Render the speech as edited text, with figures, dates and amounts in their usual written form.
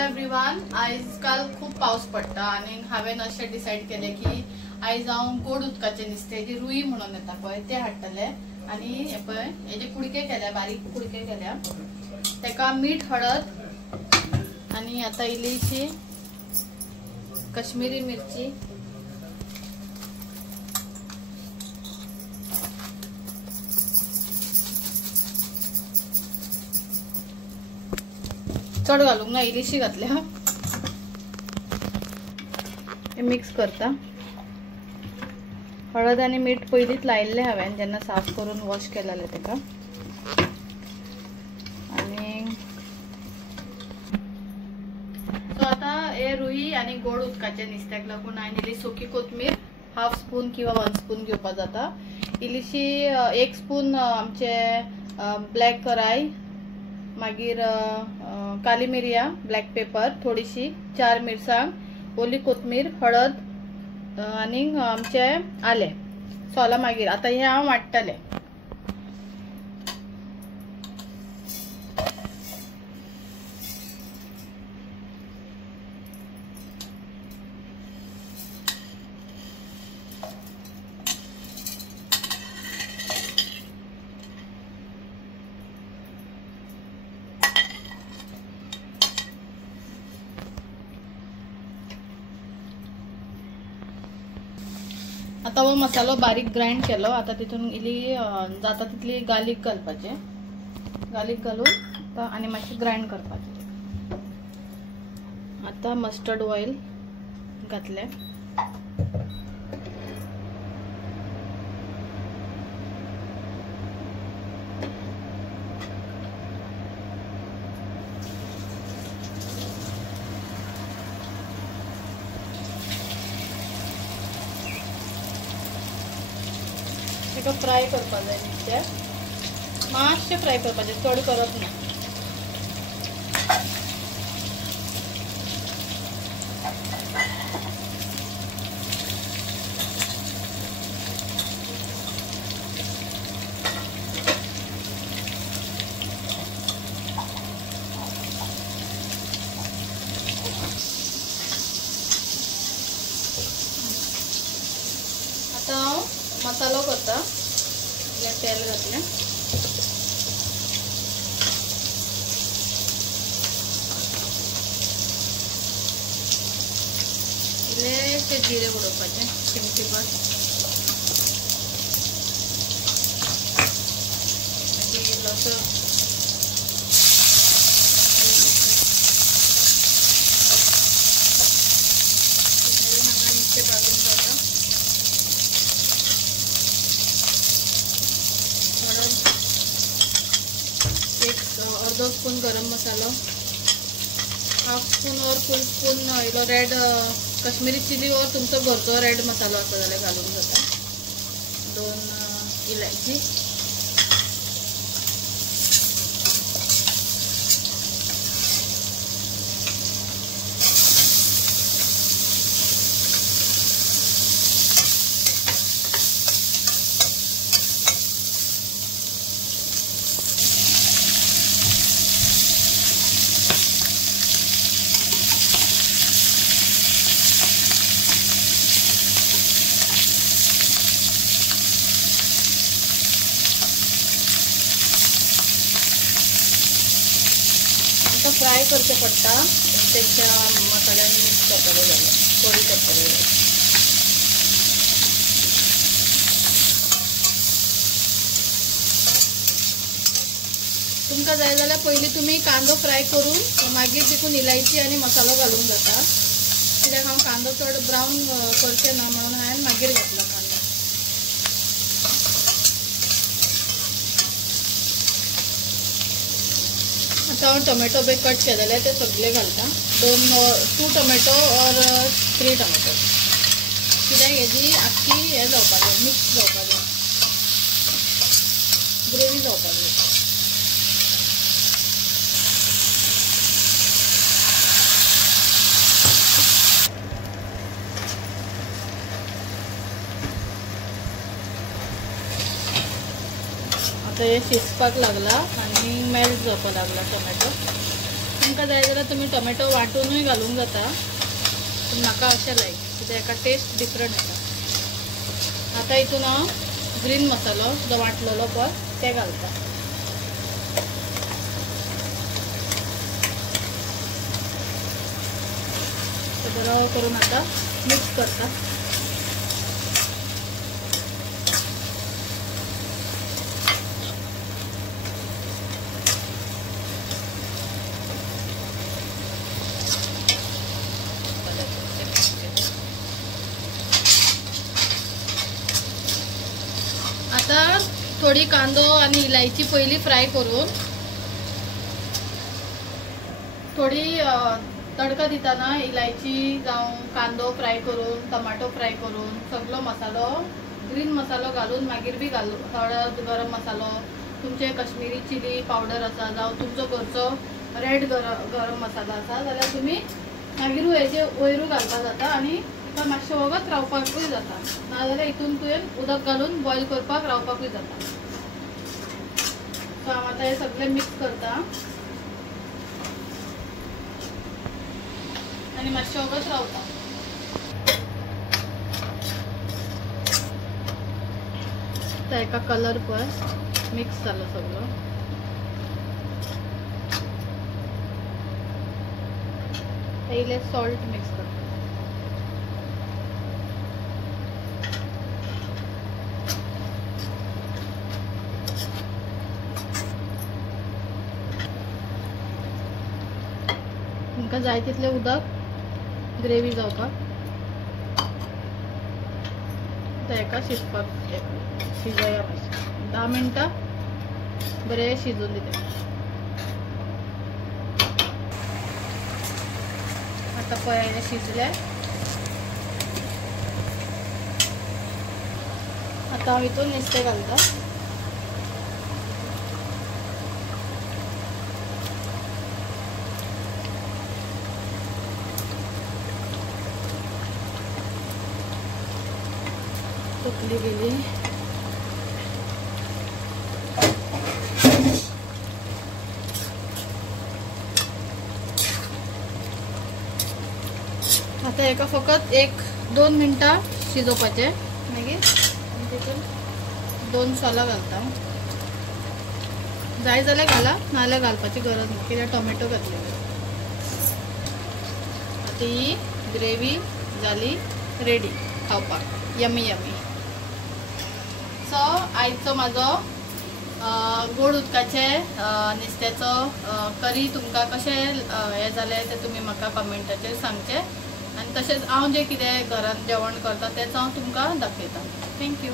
Everyone, आजकाल खूप पाऊस पडटा आणि हांवें अशें डिसाइड केले की आयज हांव गोड उदकाचे नुस्तें जी रुई म्हणून येता पळय ते हाडटले आणि हे पळय हेजे कुडके केल्या, बारीक कुडके केल्या, तेका मीठ हळद आणि आता इल्लीशी कश्मीरी मिरची, चढ घालूंक ना, इल्लीशी घातल्या, हे मिक्स करता. हळद आणि मीठ पयलींच लायिल्ले हांवें जेन्ना साफ करून वॉश केलेले तेका. आणि सो आता हे रुई आणि गोड उदकाचे नुस्त्याक लागून हांवें इल्ली सुकी कोथमीर हाफ स्पून किंवा 1 स्पून घेवपा जाता. इल्लीशी 1 स्पून आमचे ब्लॅक कराय, मागीर काली मिरयां, ब्लॅक पेपर थोडीशी, 4 मिरसांग, ओली कोथमीर, हळद आणि आमचे आले सोला. मागीर आता हे हांव वाटतले. आता वो मसालो बारीक ग्राइंड केलो. आता तितून इल्ली जाता तितली गार्लिक घालपाचे, गार्लिक घालून आणि मातशी ग्राइंड करपाचे. आता मस्टर्ड ऑइल घातले, तेका फ्राय करपा जाय नुस्तें, मातशें फ्राय करपाचें, चड करप ना. आता हांव मसालो करता. तेल घातलें, इल्लेशे जिरे उडोवपाचे, चिमटीभर, मागीर लसूण, भाजून घालता. अर्धो स्पून गरम मसालो, हाफ स्पून और फुल स्पून इलो रेड कश्मीरी चिली और तुमचो घरचो रेड मसालो आसा जाल्यार घालूंक जाता. 2 इलायची, फ्राय करचे पडटा. तेच्या मसाल्यान मिक्स करपाचें जालें, थोडी करपाचें जालें. तुमकां जाय जाल्यार पयलीं तुमी कांदो फ्राय करून मागीर तितून इलायची आनी मसालो घालूंक जाता. कित्याक हांव कांदो चड ब्रावन करचें ना म्हणून हांवें मागीर घातलो कांदो. आता हांव टोमॅटो बी कट केलेले ते सगळे घालता. 2 टोमॅटो और 3 टोमॅटो, कित्याक हेजी आख्खी हे जावपाक जाय, मिक्स जावपाक जाय, ग्रेवी जावपाक जाय. आता हे शिजपाक लागला आणि मेल्ट जावपाक लागला टोमॅटो. तुमका जाय जाल्यार तुम्ही टोमॅटो वाटूनय घालूंक जाता, पण म्हाका अशें लायक कित्याक हेका टेस्ट डिफरंट येता। आता हितून हांव ग्रीन मसालो जो वाटलेलो पळय ते घालता। बरो करून आता मिक्स करता। आता थोडी कांदो आणि इलायची पहिली फ्राय करून, थोडी तडका दिताना इलायची जावं कांदो फ्राय करून, टमाटो फ्राय करून सगळो मसालो ग्रीन मसालो घालून मागीर बी घालून हळद, गरम मसालो, तुमचे कश्मीरी चिली पावडर आसा जावं तुमचो घरचो रेड गरम मसाला आसा जाल्यार तुम्ही मागीर हेजे वयरू घालपाक जाता आणि तिका मातशें वगत रावपाकूय जाता, नाजाल्यार हितून तुवें उदक घालून बॉयल करपाक रावपाकूय जाता। सो हांव आतां हे सगळें मिक्स करता आणि मातशें वगत रावता। आता एका कलर पळय मिक्स जालो सगळो। इल्ले सॉल्ट मिक्स करता। तुमकां जाय तितलें उदक ग्रेवी जावपाक, तेका शिजपाक शिजया मातशें 10 मिनटां बरें शिजून दिता। आता पळय हे शिजले। आता हांव हितून नुस्तें घालता। तकली गेली। आता एका फकत 1-2 मिनटां शिजोवपाचे, मागीर तितून 2 सोलां घालता। जाय जाल्यार घाला, नाजाल्यार घालपाची गरज ना कित्याक टोमॅटो घातलेले। आता ही ग्रेवी जाली रेडी खावपाक, यमी यमी। सो आयचो म्हाजो गोड उदकाचे नुस्त्याचो करी तुमकां कशें हे जालें ते तुमी म्हाका कमेंटाचेर सांगचे, आणि तशेंच हांव जे कितें घरांत जेवण करता तेच हांव तुमकां दाखयता। थँक्यू।